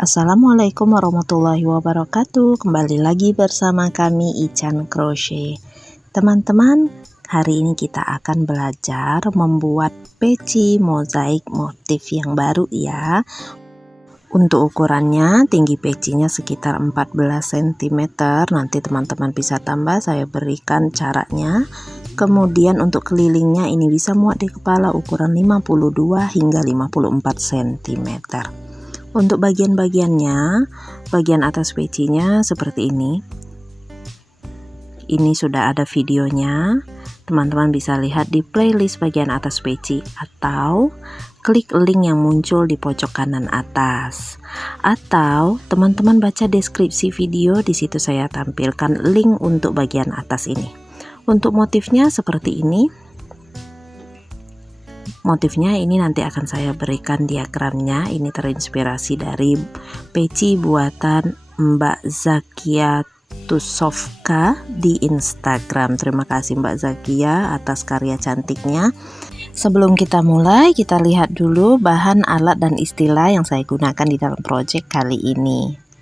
Assalamualaikum warahmatullahi wabarakatuh. Kembali lagi bersama kami Ican Crochet. Teman-teman, hari ini kita akan belajar membuat peci mozaik motif yang baru ya. Untuk ukurannya, tinggi pecinya sekitar 14 cm. Nanti teman-teman bisa tambah, saya berikan caranya. Kemudian untuk kelilingnya ini bisa muat di kepala, ukuran 52 hingga 54 cm. Untuk bagian-bagiannya, bagian atas pecinya seperti ini. Ini sudah ada videonya. Teman-teman bisa lihat di playlist bagian atas peci atau klik link yang muncul di pojok kanan atas. Atau teman-teman baca deskripsi video, di situ saya tampilkan link untuk bagian atas ini. Untuk motifnya seperti ini. Motifnya ini nanti akan saya berikan diagramnya. Ini terinspirasi dari peci buatan Mbak Zakia Tusovka di Instagram. Terima kasih Mbak Zakia atas karya cantiknya. Sebelum kita mulai, kita lihat dulu bahan, alat, dan istilah yang saya gunakan di dalam project kali ini.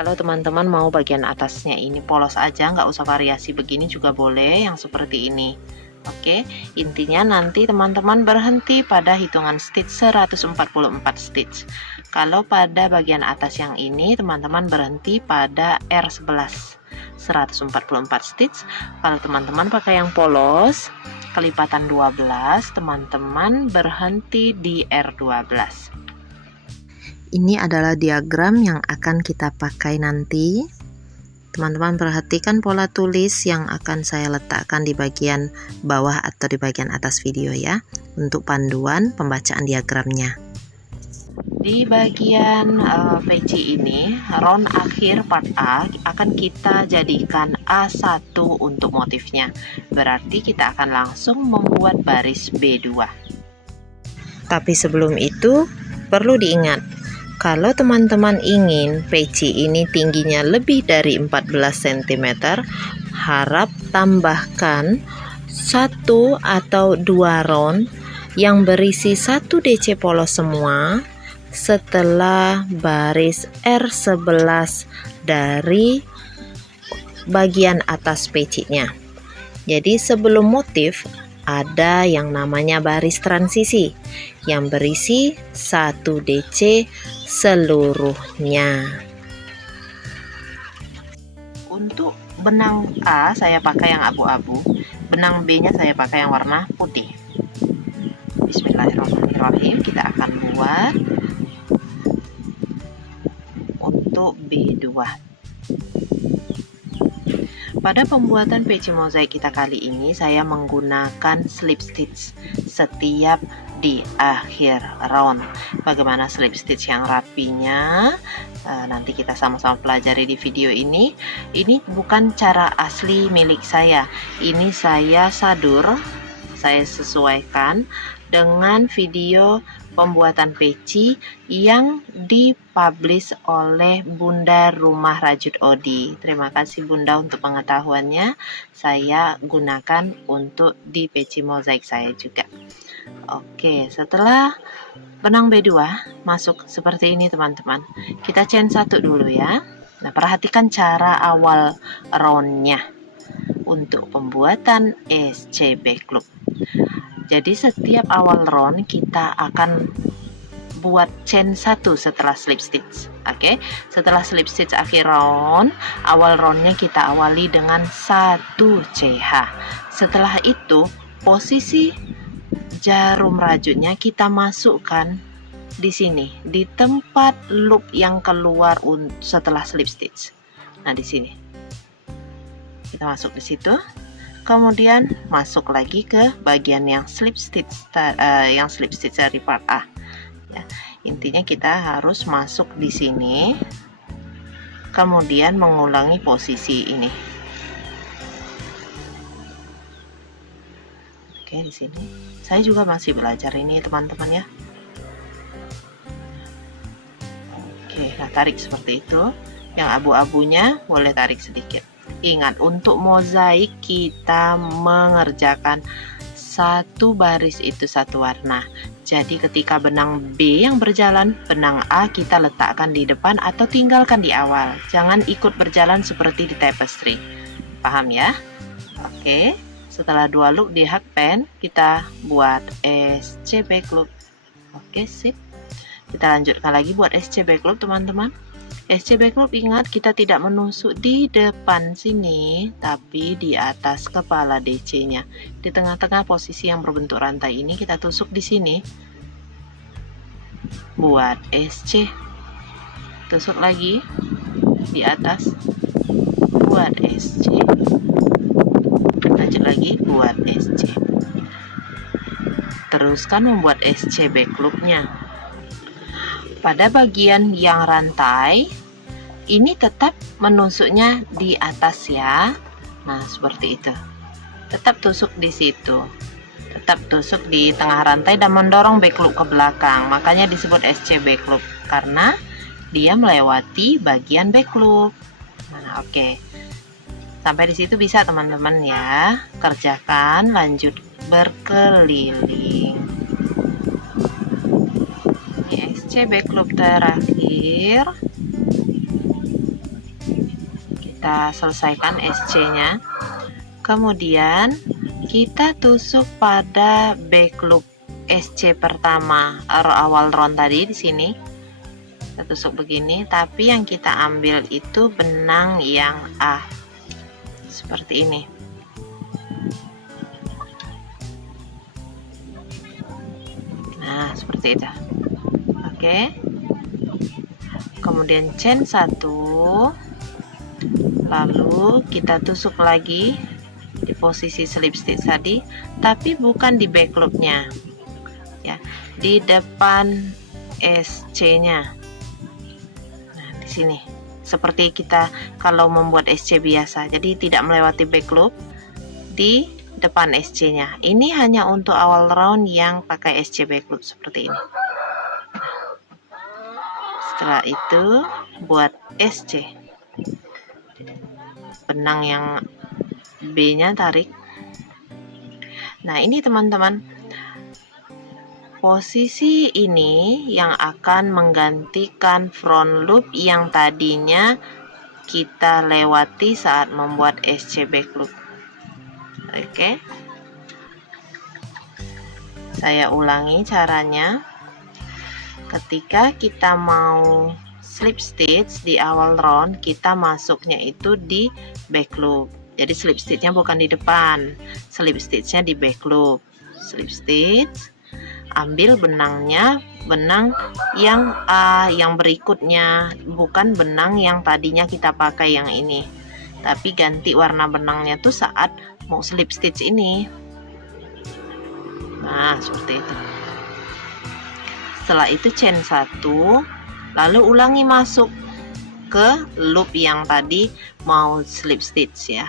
Kalau teman-teman mau bagian atasnya ini polos aja, nggak usah variasi begini juga boleh, yang seperti ini. Oke, intinya nanti teman-teman berhenti pada hitungan stitch 144 stitch. Kalau pada bagian atas yang ini, teman-teman berhenti pada R11 144 stitch. Kalau teman-teman pakai yang polos, kelipatan 12, teman-teman berhenti di R12. Ini adalah diagram yang akan kita pakai nanti. Teman-teman perhatikan pola tulis yang akan saya letakkan di bagian bawah atau di bagian atas video ya, untuk panduan pembacaan diagramnya. Di bagian peci ini, round akhir part A akan kita jadikan A1 untuk motifnya. Berarti kita akan langsung membuat baris B2. Tapi sebelum itu, perlu diingat, kalau teman-teman ingin peci ini tingginya lebih dari 14 cm, harap tambahkan 1 atau 2 round yang berisi 1 DC polos semua setelah baris R11 dari bagian atas pecinya. Jadi sebelum motif ada yang namanya baris transisi yang berisi 1 DC seluruhnya. Untuk benang A saya pakai yang abu-abu, benang B nya saya pakai yang warna putih. Bismillahirrahmanirrahim, kita akan buat untuk B2. Pada pembuatan peci mozaik kita kali ini, saya menggunakan slip stitch setiap di akhir round. Bagaimana slip stitch yang rapinya, nanti kita sama-sama pelajari di video ini. Ini bukan cara asli milik saya, ini saya sadur, saya sesuaikan dengan video pembuatan peci yang dipublish oleh Bunda Rumah Rajut Odi. Terima kasih Bunda untuk pengetahuannya. Saya gunakan untuk di peci mozaik saya juga. Oke, setelah benang B2 masuk seperti ini teman-teman, kita chain 1 dulu ya. Nah, perhatikan cara awal roundnya untuk pembuatan SCB Club. Jadi setiap awal round kita akan buat chain 1 setelah slip stitch. Oke, setelah slip stitch akhir round, awal roundnya kita awali dengan 1 CH. Setelah itu posisi jarum rajutnya kita masukkan di sini, di tempat loop yang keluar setelah slip stitch. Nah, di sini kita masuk di situ. Kemudian masuk lagi ke bagian yang slip stitch dari part A. Ya, intinya kita harus masuk di sini, kemudian mengulangi posisi ini. Oke, di sini. Saya juga masih belajar ini teman-teman ya. Oke, nah tarik seperti itu. Yang abu-abunya boleh tarik sedikit. Ingat, untuk mozaik kita mengerjakan satu baris itu satu warna. Jadi ketika benang B yang berjalan, benang A kita letakkan di depan atau tinggalkan di awal. Jangan ikut berjalan seperti di tapestry. Paham ya? Oke, setelah 2 loop di hakpen, kita buat SC back loop. Oke, sip. Kita lanjutkan lagi buat SC back loop, teman-teman. SC back loop, ingat kita tidak menusuk di depan sini, tapi di atas kepala DC-nya. Di tengah-tengah posisi yang berbentuk rantai ini kita tusuk di sini. Buat SC. Tusuk lagi di atas. Buat SC. Lanjut lagi buat SC. Teruskan membuat SC back loop-nya. Pada bagian yang rantai, ini tetap menusuknya di atas ya. Nah, seperti itu. Tetap tusuk di situ. Tetap tusuk di tengah rantai dan mendorong back loop ke belakang. Makanya disebut SC back loop karena dia melewati bagian back loop. Nah, oke. Sampai di situ bisa teman-teman ya. Kerjakan, lanjut berkeliling. SC back loop terakhir. Kita selesaikan SC-nya. Kemudian kita tusuk pada back loop SC pertama awal round tadi di sini. Kita tusuk begini, tapi yang kita ambil itu benang yang A. Seperti ini. Nah, seperti itu. Oke. Kemudian chain 1. Lalu kita tusuk lagi di posisi slip stitch tadi, tapi bukan di back loop-nya. Ya, di depan SC-nya. Nah, di sini. Seperti kita kalau membuat SC biasa. Jadi tidak melewati back loop di depan SC-nya. Ini hanya untuk awal round yang pakai SC back loop seperti ini. Setelah itu buat SC. Benang yang B-nya tarik. Nah, ini teman-teman. Posisi ini yang akan menggantikan front loop yang tadinya kita lewati saat membuat SC back loop. Oke. Saya ulangi caranya. Ketika kita mau slip stitch di awal round, kita masuknya itu di back loop. Jadi slip stitchnya bukan di depan, slip stitchnya di back loop. Slip stitch, ambil benangnya, benang yang A yang berikutnya, bukan benang yang tadinya kita pakai yang ini, tapi ganti warna benangnya tuh saat mau slip stitch ini. Nah, seperti itu. Setelah itu chain 1, lalu ulangi masuk ke loop yang tadi mau slip stitch ya.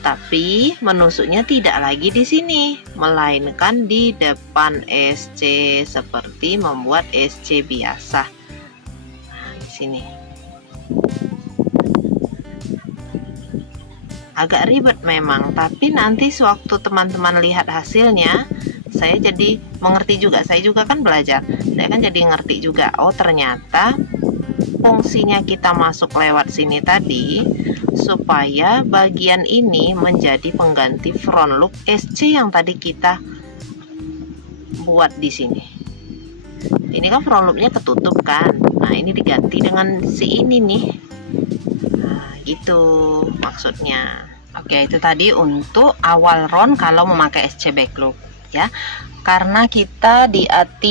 Tapi menusuknya tidak lagi di sini, melainkan di depan SC seperti membuat SC biasa. Nah, di sini. Agak ribet memang, tapi nanti sewaktu teman-teman lihat hasilnya, saya jadi mengerti juga. Saya juga kan belajar, saya kan jadi ngerti juga. Oh, ternyata fungsinya kita masuk lewat sini tadi supaya bagian ini menjadi pengganti front loop SC yang tadi kita buat di sini. Ini kan front loopnya ketutup kan. Nah, ini diganti dengan si ini nih. Nah, gitu maksudnya. Oke, itu tadi untuk awal round kalau memakai SC back loop ya. Karena kita di A3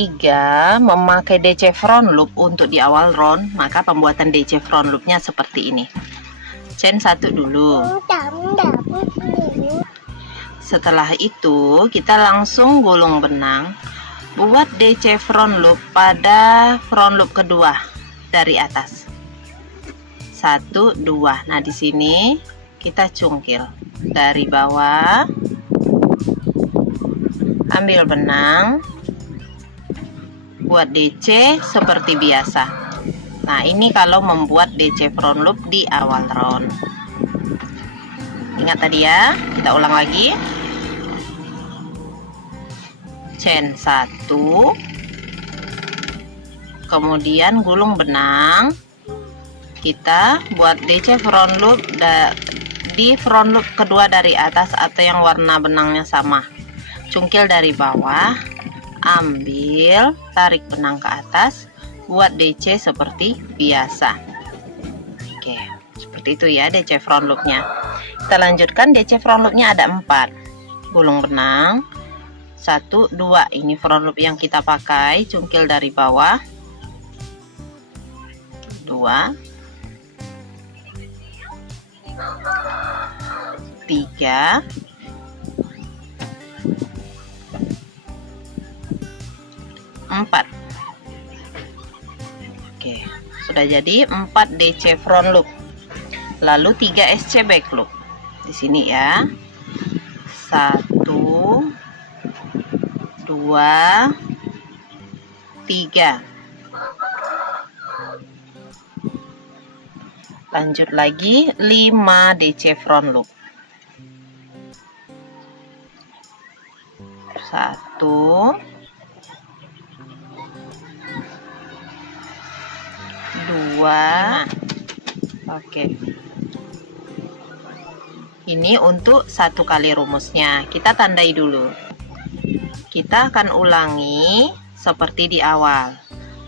memakai DC front loop untuk di awal round, maka pembuatan DC front loopnya seperti ini. Chain 1 dulu. Setelah itu kita langsung gulung benang, buat DC front loop pada front loop kedua dari atas. 1, 2. Nah, di sini kita cungkil dari bawah. Ambil benang, buat DC seperti biasa. Nah, ini kalau membuat DC front loop di awal round. Ingat tadi ya, kita ulang lagi. Chain 1, kemudian gulung benang. Kita buat DC front loop di front loop kedua dari atas atau yang warna benangnya sama. Cungkil dari bawah, ambil, tarik benang ke atas, buat DC seperti biasa. Oke, seperti itu ya DC front loopnya. Kita lanjutkan. DC front loopnya ada 4. Gulung benang 1, 2, ini front loop yang kita pakai. Cungkil dari bawah 2, 3, 4. Oke, sudah jadi 4 DC front loop. Lalu 3 SC back loop. Di sini ya. 1, 2, 3. Lanjut lagi 5 DC front loop. 1, 2. Oke. Ini untuk 1 kali rumusnya. Kita tandai dulu. Kita akan ulangi seperti di awal.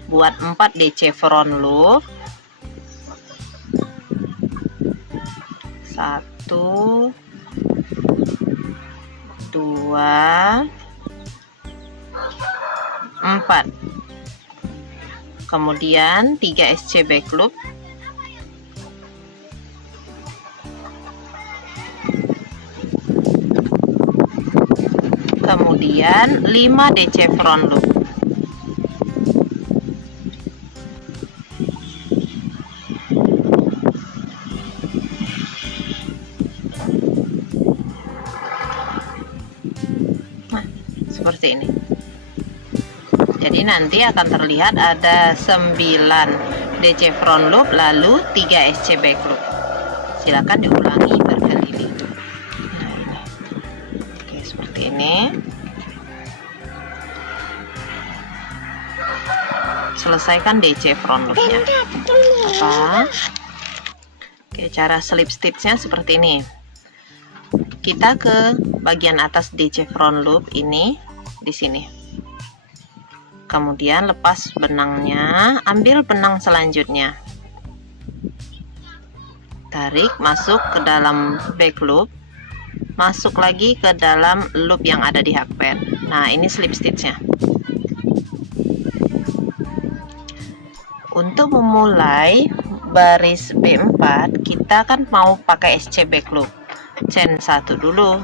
Buat 4 DC front loop. 1, 2, 4. Kemudian 3 SC back loop. Kemudian 5 DC front loop. Seperti ini. Jadi nanti akan terlihat ada 9 DC front loop lalu 3 SC back loop. Silakan diulangi berkali-kali. Nah, ini. Oke, seperti ini. Selesaikan DC front loopnya. Apa? Oke, cara slip stitchnya seperti ini. Kita ke bagian atas DC front loop ini. Di sini. Kemudian lepas benangnya, ambil benang selanjutnya. Tarik masuk ke dalam back loop, masuk lagi ke dalam loop yang ada di hakpet. Nah, ini slip stitchnya. Untuk memulai baris B4, kita kan mau pakai SC back loop. Chain 1 dulu.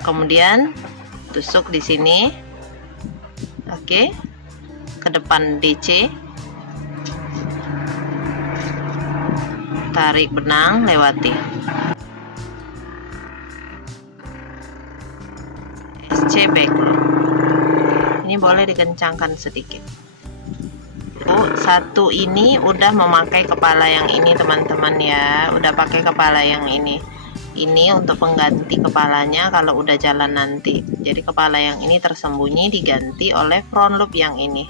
Kemudian tusuk di sini. Oke. Ke depan DC. Tarik benang, lewati. SC back loop. Ini boleh dikencangkan sedikit. Satu ini udah memakai kepala yang ini, teman-teman ya. Udah pakai kepala yang ini. Ini untuk pengganti kepalanya kalau udah jalan nanti. Jadi kepala yang ini tersembunyi diganti oleh front loop yang ini.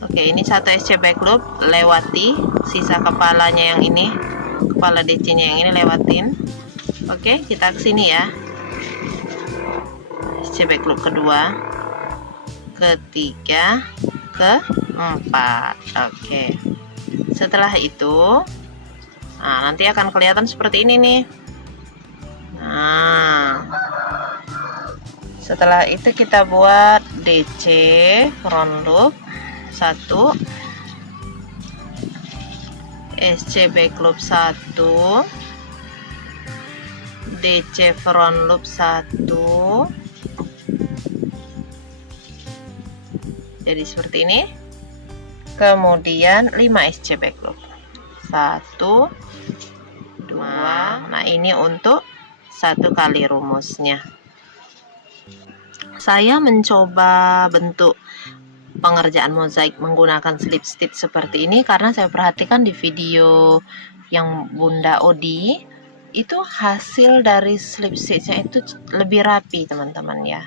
Oke, ini 1 SC back loop, lewati sisa kepalanya yang ini, kepala DC nya yang ini lewatin. Oke, kita ke sini ya. SC back loop kedua, ketiga, keempat. Oke, setelah itu nanti akan kelihatan seperti ini nih. Nah, setelah itu kita buat DC front loop 1, SC back loop 1, DC front loop 1. Jadi seperti ini. Kemudian 5 SC back loop. 1, 2. Nah, ini untuk 1 kali rumusnya. Saya mencoba bentuk pengerjaan mozaik menggunakan slip stitch seperti ini karena saya perhatikan di video yang Bunda Odi itu hasil dari slip stitchnya itu lebih rapi teman-teman ya.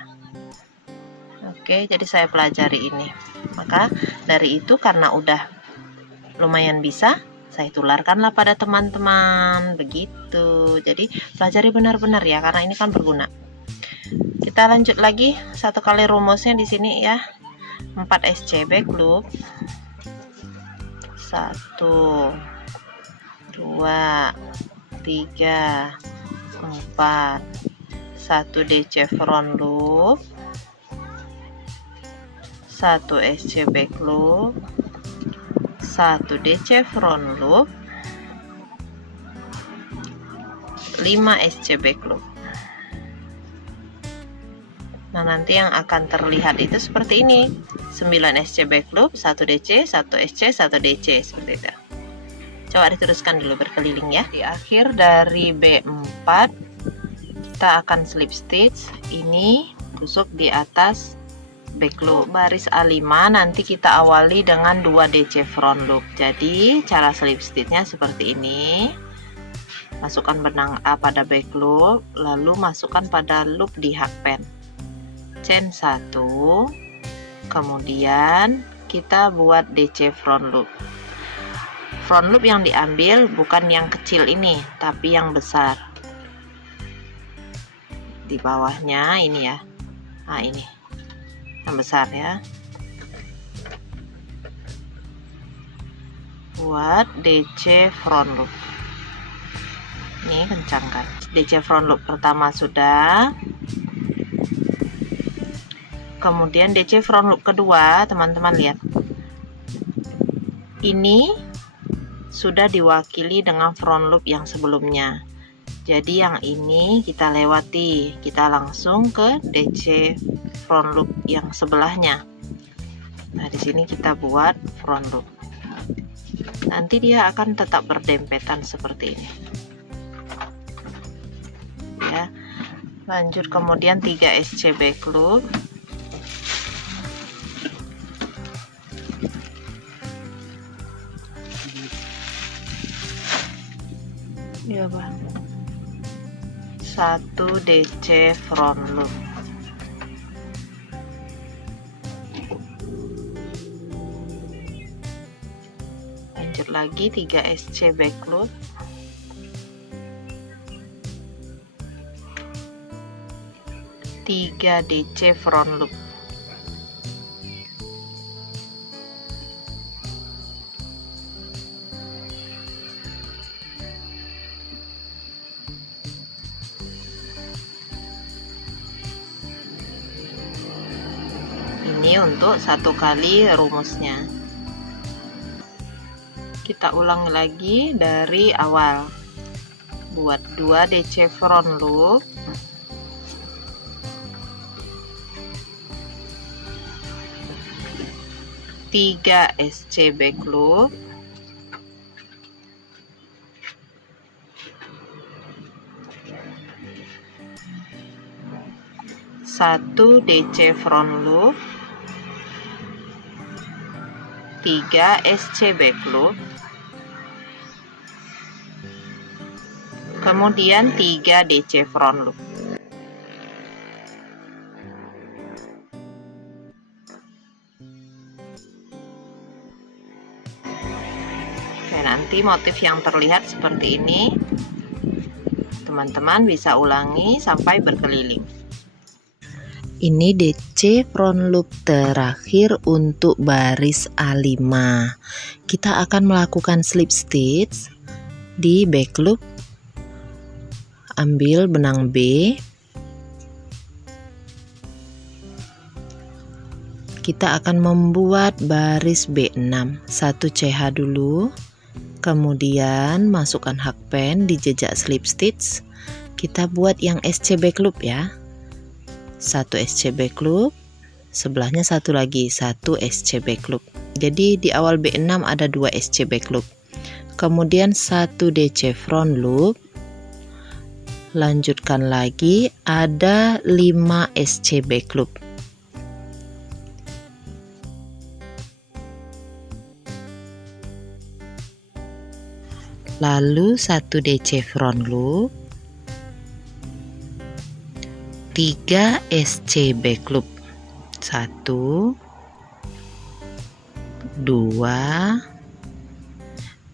Oke, jadi saya pelajari ini. Maka dari itu karena udah lumayan bisa, saya tularkanlah pada teman-teman begitu. Jadi pelajari benar-benar ya, karena ini kan berguna. Kita lanjut lagi, satu kali rumusnya di sini ya. 4 SC back loop. 1 2 3 4 1 DC front loop, 1 SC back loop, 1 DC front loop, 5 SC back loop. Nah, nanti yang akan terlihat itu seperti ini. 9 SC back loop, 1 DC, 1 SC, 1 DC, seperti itu. Coba diteruskan dulu berkeliling ya. Di akhir dari B4 kita akan slip stitch, ini tusuk di atas back loop. Baris A5 nanti kita awali dengan 2 DC front loop. Jadi cara slip stitchnya seperti ini. Masukkan benang A pada back loop, lalu masukkan pada loop di hakpen. Chain 1, kemudian kita buat DC front loop. Front loop yang diambil bukan yang kecil ini, tapi yang besar. Di bawahnya ini ya. Nah, ini yang besar ya. Buat DC front loop. Ini kencangkan. DC front loop pertama sudah. Kemudian DC front loop kedua, teman-teman lihat. Ini sudah diwakili dengan front loop yang sebelumnya. Jadi yang ini kita lewati, kita langsung ke DC front loop yang sebelahnya. Nah, di sini kita buat front loop. Nanti dia akan tetap berdempetan seperti ini. Ya. Lanjut kemudian 3 SC back loop. Ya, Bang. 1 DC front loop. Lanjut lagi 3 SC back loop. Tiga DC front loop. Ini untuk satu kali rumusnya. Kita ulang lagi dari awal. Buat 2 DC front loop. 3 SC back loop. 1 DC front loop, 3 SC back loop, kemudian 3 DC front loop. Oke, nanti motif yang terlihat seperti ini. Teman-teman bisa ulangi sampai berkeliling. Ini DC front loop terakhir untuk baris A5. Kita akan melakukan slip stitch di back loop. Ambil benang B. Kita akan membuat baris B6. 1 CH dulu. Kemudian masukkan hakpen di jejak slip stitch. Kita buat yang SC back loop ya. 1 SC back loop, sebelahnya satu lagi 1 SC back loop. Jadi di awal B6 ada 2 SC back loop. Kemudian 1 DC front loop. Lanjutkan lagi ada 5 SC back loop. lalu 1 DC front loop, 3 SC back loop, 1 2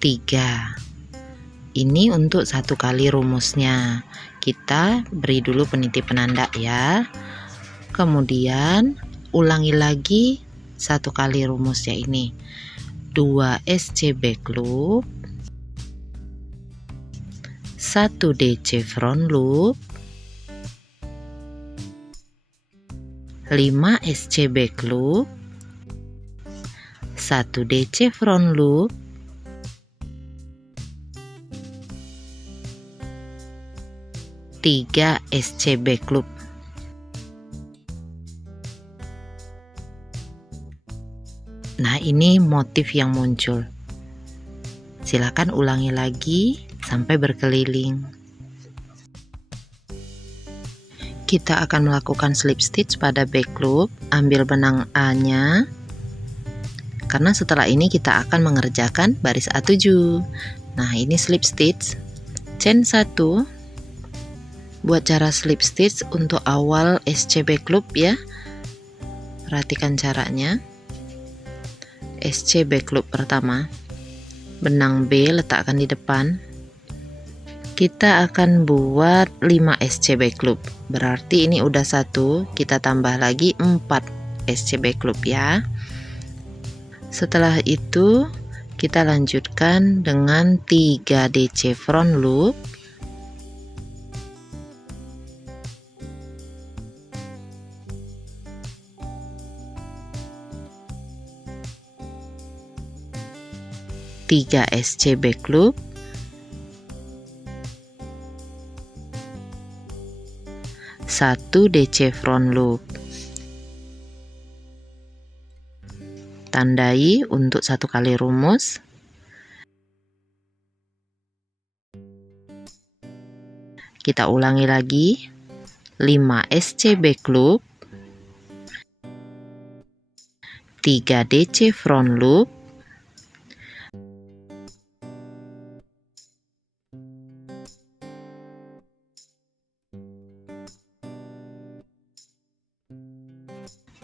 3. Ini untuk 1 kali rumusnya. Kita beri dulu peniti penanda ya. Kemudian ulangi lagi 1 kali rumusnya ini. 2 SC back loop, 1 DC front loop, 5 SC back loop, 1 DC front loop, 3 SC back loop. Nah, ini motif yang muncul. Silakan ulangi lagi sampai berkeliling. Kita akan melakukan slip stitch pada back loop. Ambil benang A-nya. Karena setelah ini kita akan mengerjakan baris A7. Nah, ini slip stitch. Chain 1. Buat cara slip stitch untuk awal SC back loop ya. Perhatikan caranya. SC back loop pertama, benang B letakkan di depan. Kita akan buat 5 SC back loop. Berarti ini udah 1, kita tambah lagi 4 SC back loop ya. Setelah itu kita lanjutkan dengan 3 DC front loop, 3 SC back loop, 1 DC front loop. Tandai untuk 1 kali rumus. Kita ulangi lagi. 5 SC back loop, 3 DC front loop,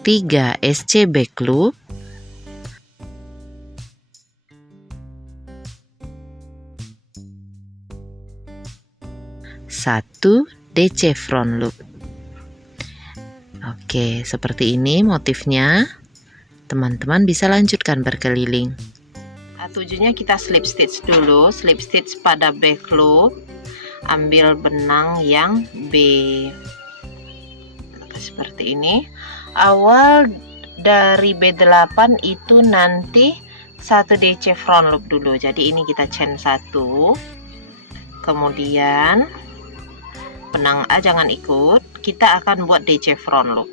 3 SC back loop, 1 DC front loop. Oke, seperti ini motifnya. Teman-teman bisa lanjutkan berkeliling. A7-nya kita slip stitch dulu, slip stitch pada back loop. Ambil benang yang B. Seperti ini. Awal dari B8 itu nanti 1 DC front loop dulu. Jadi ini kita chain 1. Kemudian benang A jangan ikut. Kita akan buat DC front loop.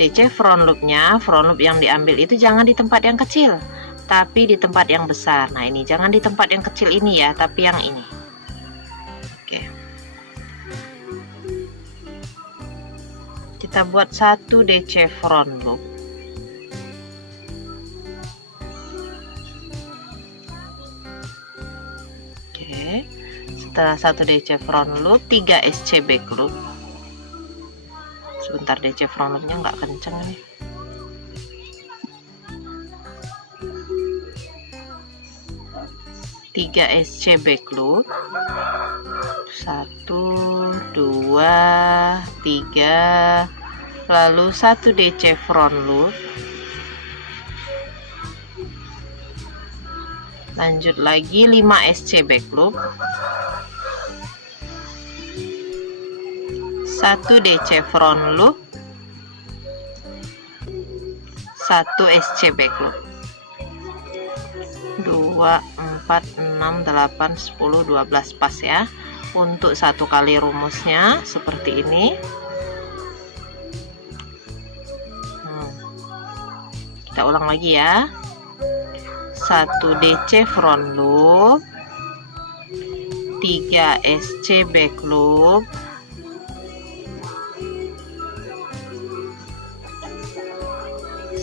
DC front loopnya, front loop yang diambil itu jangan di tempat yang kecil, tapi di tempat yang besar. Nah, ini jangan di tempat yang kecil ini ya, tapi yang ini. Oke. Kita buat 1 DC front loop. Oke. Setelah 1 DC front loop, 3 SC back loop. Sebentar, DC front loopnya nggak kenceng nih. Tiga SC back loop, 1 2 3, lalu 1 DC front loop, lanjut lagi 5 SC back loop, 1 DC front loop, 1 SC back loop. 2 4 6 8 10 12 pas ya. Untuk 1 kali rumusnya seperti ini. Kita ulang lagi ya. 1 DC front loop, 3 SC back loop,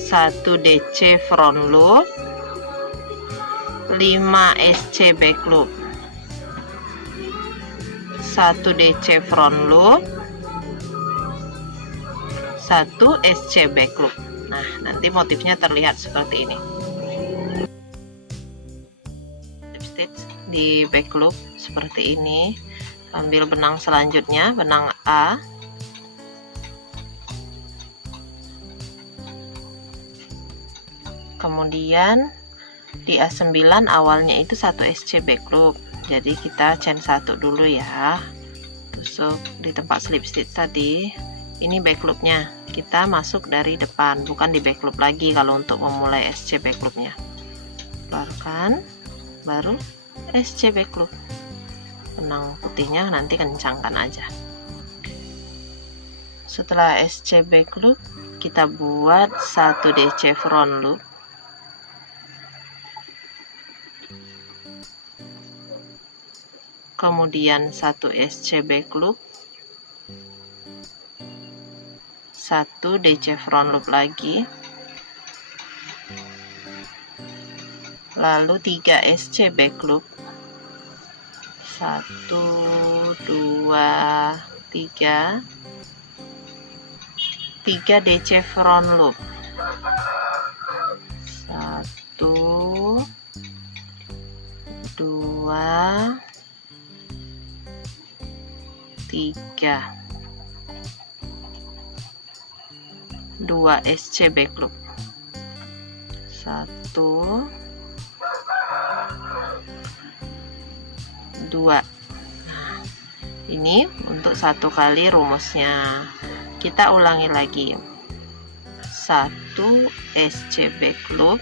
1 DC front loop, 5 SC back loop. 1 DC front loop, 1 SC back loop. Nah, nanti motifnya terlihat seperti ini. Slip stitch di back loop seperti ini. Ambil benang selanjutnya, benang A. Kemudian di A9 awalnya itu 1 SC back loop. Jadi kita chain 1 dulu ya. Tusuk di tempat slip stitch tadi. Ini back loopnya. Kita masuk dari depan, bukan di back loop lagi kalau untuk memulai SC back loopnya. Keluarkan, baru SC back loop. Benang putihnya nanti kencangkan aja. Setelah SC back loop, kita buat 1 DC front loop. Kemudian 1 SC back loop, 1 DC front loop lagi, lalu 3 SC back loop, 1 2 3, 3 DC front loop, 1 2 3, 2 SC back loop, 1 2. Nah, ini untuk 1 kali rumusnya. Kita ulangi lagi. 1 SC back loop,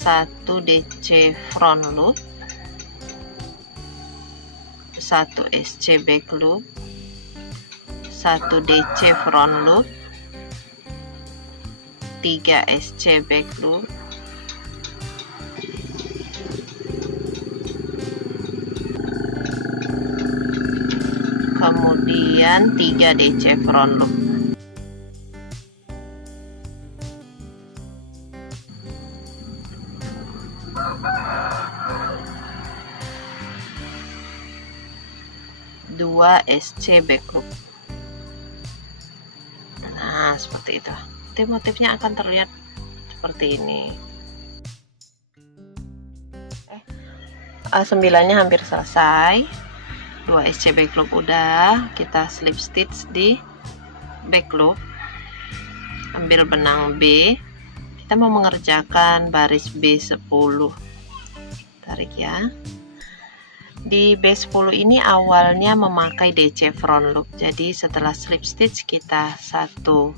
1 DC front loop, 1 SC back loop, 1 DC front loop, 3 SC back loop, kemudian 3 DC front loop. Dua SC back loop. Nah, seperti itu. Motifnya akan terlihat seperti ini. A9 nya hampir selesai. 2 SC back loop udah, kita slip stitch di back loop. Ambil benang B. Kita mau mengerjakan baris B10. Tarik ya. Di B10 ini awalnya memakai DC front loop, jadi setelah slip stitch kita 1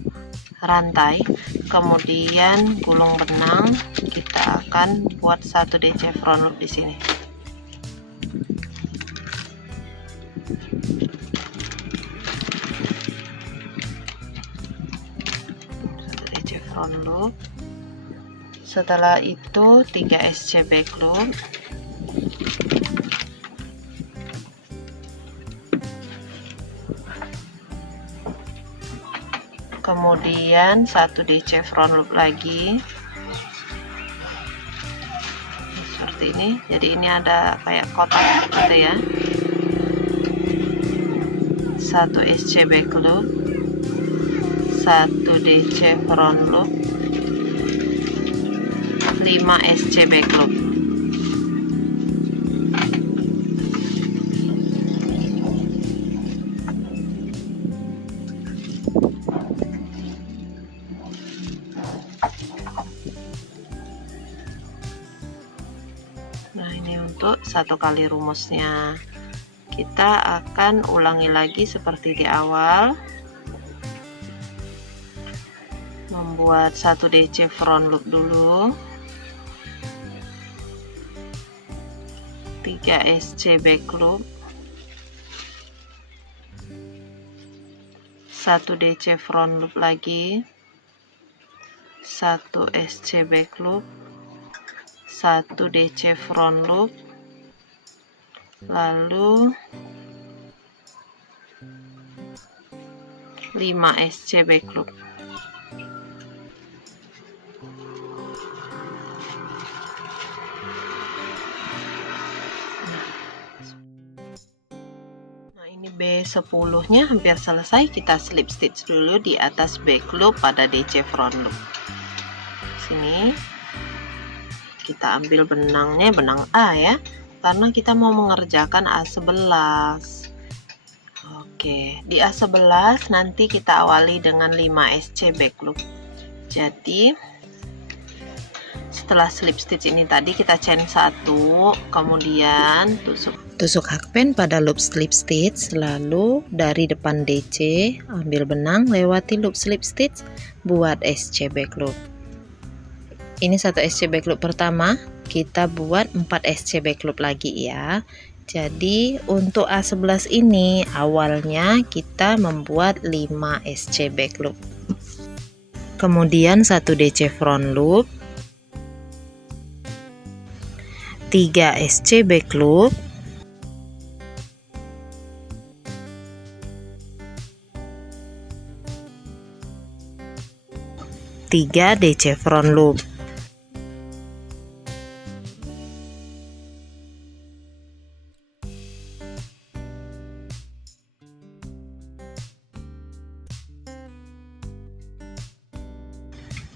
rantai, kemudian gulung benang, kita akan buat 1 DC front loop di sini. DC front loop. Setelah itu 3 SC back loop. Kemudian 1 DC front loop lagi seperti ini. Jadi ini ada kayak kotak gitu ya. 1 SC back loop, 1 DC front loop, 5 SC back loop. Nah, ini untuk 1 kali rumusnya. Kita akan ulangi lagi seperti di awal. Membuat 1 DC front loop dulu. 3 SC back loop. 1 DC front loop lagi. 1 SC back loop. 1 DC front loop, lalu 5 SC back loop. B10 nya hampir selesai, kita slip stitch dulu di atas back loop pada DC front loop. Sini kita ambil benangnya, benang A ya, karena kita mau mengerjakan A11. Oke, di A11 nanti kita awali dengan 5 SC back loop. Jadi setelah slip stitch ini tadi kita chain 1, kemudian tusuk hakpen pada loop slip stitch, lalu dari depan DC ambil benang, lewati loop slip stitch, buat SC back loop. Ini satu SC back loop pertama, kita buat 4 SC back loop lagi ya. Jadi untuk A11 ini awalnya kita membuat 5 SC back loop. Kemudian 1 DC front loop, 3 SC back loop, 3 DC front loop.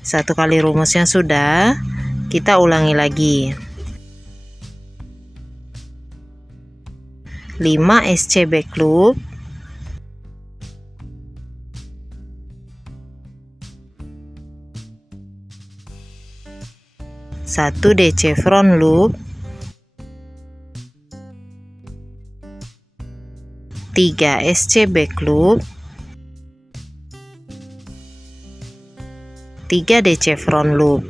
Satu kali rumusnya sudah, kita ulangi lagi. 5 SC back loop, 1 DC front loop, 3 SC back loop, 3 DC front loop.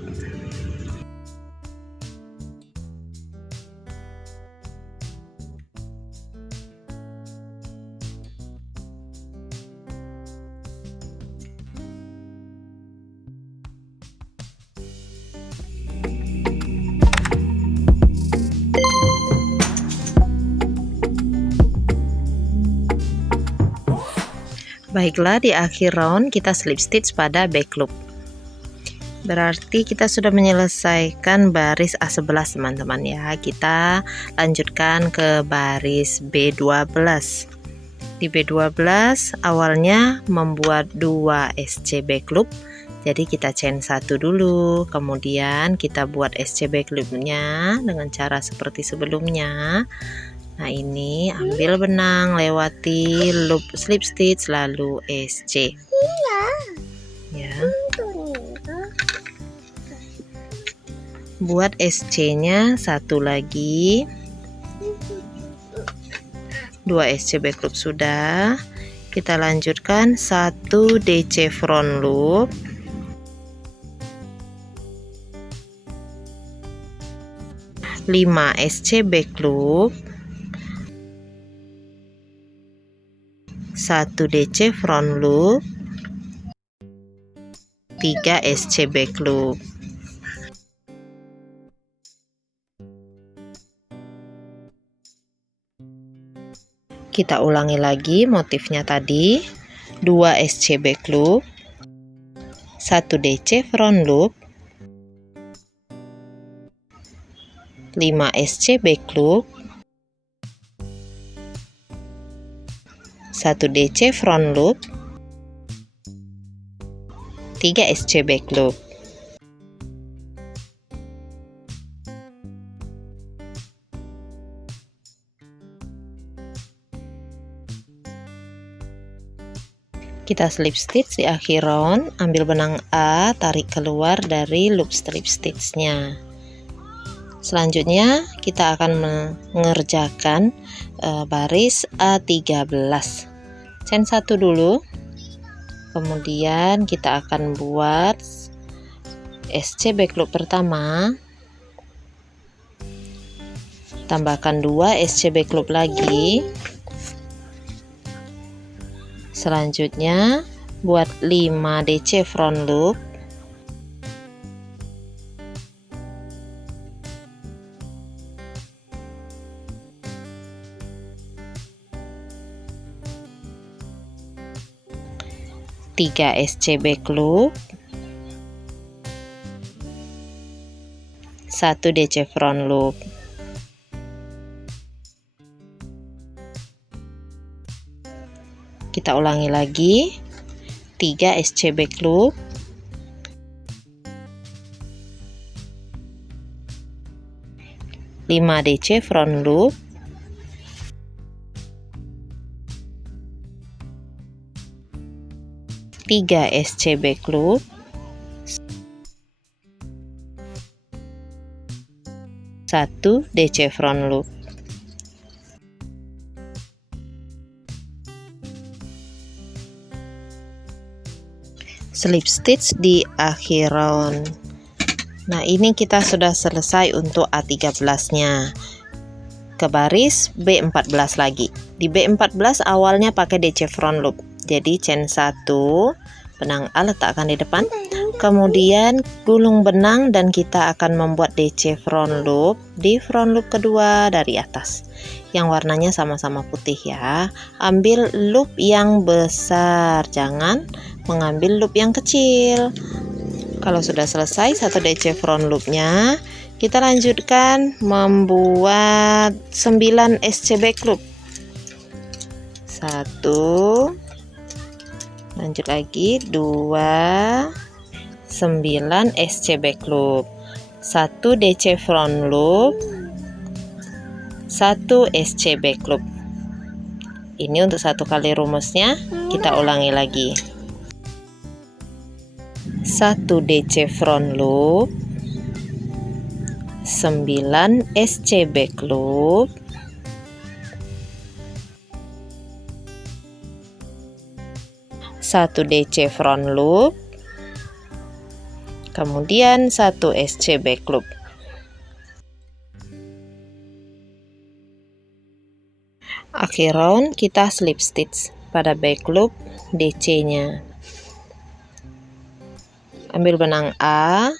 Baiklah, di akhir round kita slip stitch pada back loop. Berarti kita sudah menyelesaikan baris A11 teman-teman ya. Kita lanjutkan ke baris B12. Di B12 awalnya membuat 2 SC back loop. Jadi kita chain 1 dulu, kemudian kita buat SC back loopnya dengan cara seperti sebelumnya. Nah ini ambil benang, lewati loop slip stitch, lalu SC ya. Buat SC nya 1 lagi, 2 SC back loop sudah. Kita lanjutkan 1 DC front loop, 5 SC back loop, 1 DC front loop, 3 SC back loop. Kita ulangi lagi motifnya tadi, 2 SC back loop, 1 DC front loop, 5 SC back loop, 1 DC front loop, 3 SC back loop. Kita slip stitch di akhir round, ambil benang A, tarik keluar dari loop slip stitch-nya. Selanjutnya kita akan mengerjakan baris A13. Chain 1 dulu, kemudian kita akan buat SC back loop pertama, tambahkan 2 SC back loop lagi. Selanjutnya buat 5 DC front loop, 3 SC back loop, 1 DC front loop. Kita ulangi lagi. 3 SC back loop, 5 DC front loop, 3 SC back loop, 1 DC front loop. Slip stitch di akhir round. Nah, ini kita sudah selesai untuk A13-nya. Ke baris B14 lagi. Di B14 awalnya pakai DC front loop. Jadi chain 1, benang A letakkan di depan. Kemudian gulung benang dan kita akan membuat DC front loop di front loop kedua dari atas. Yang warnanya sama-sama putih ya. Ambil loop yang besar, jangan mengambil loop yang kecil. Kalau sudah selesai 1 DC front loopnya, kita lanjutkan membuat 9 SC back loop. 1, lanjut lagi 2, 9 SC back loop, 1 DC front loop, 1 SC back loop. Ini untuk 1 kali rumusnya. Kita ulangi lagi. 1 DC front loop, 9 SC back loop, 1 DC front loop, kemudian 1 SC back loop. Akhir round kita slip stitch pada back loop DC-nya. Ambil benang A.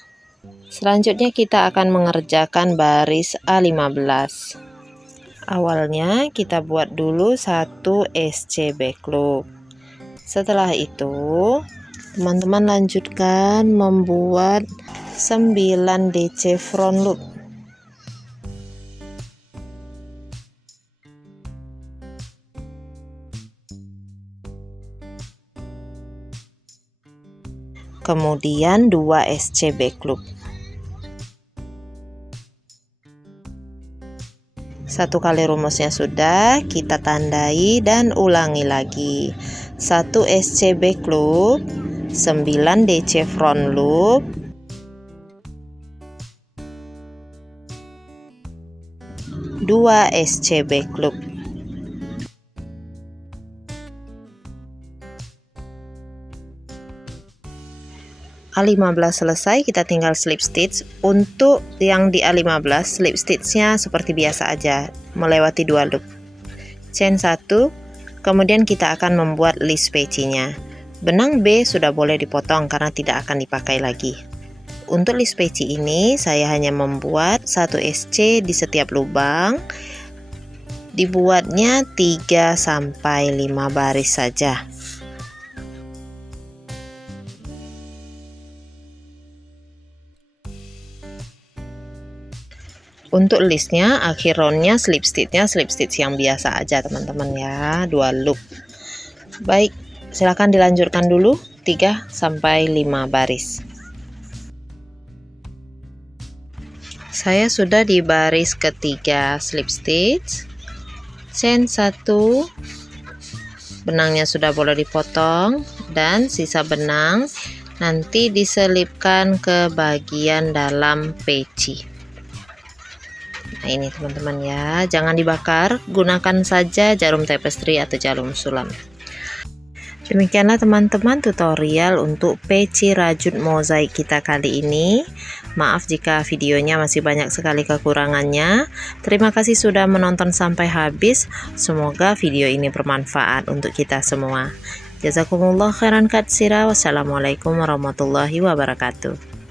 Selanjutnya kita akan mengerjakan baris A15. Awalnya kita buat dulu 1 SC back loop. Setelah itu teman-teman lanjutkan membuat 9 DC front loop. Kemudian 2 SC back loop. 1 kali rumusnya sudah, kita tandai dan ulangi lagi. 1 SC back loop, 9 DC front loop, 2 SC back loop. A15 selesai, kita tinggal slip stitch. Untuk yang di A15 slip stitchnya seperti biasa aja, melewati 2 loop. Chain 1, kemudian kita akan membuat list pecinya. Benang B sudah boleh dipotong karena tidak akan dipakai lagi. Untuk list peci ini saya hanya membuat 1 SC di setiap lubang. Dibuatnya 3 sampai 5 baris saja. Untuk listnya, akhir roundnya slip stitch yang biasa aja teman-teman ya, 2 loop. Baik, silakan dilanjutkan dulu 3 sampai 5 baris. Saya sudah di baris ketiga slip stitch, chain 1, benangnya sudah boleh dipotong dan sisa benang nanti diselipkan ke bagian dalam peci. Nah ini teman-teman ya, jangan dibakar, gunakan saja jarum tapestry atau jarum sulam. Demikianlah teman-teman tutorial untuk peci rajut mozaik kita kali ini. Maaf jika videonya masih banyak sekali kekurangannya. Terima kasih sudah menonton sampai habis. Semoga video ini bermanfaat untuk kita semua. Jazakumullah khairan katsira. Wassalamualaikum warahmatullahi wabarakatuh.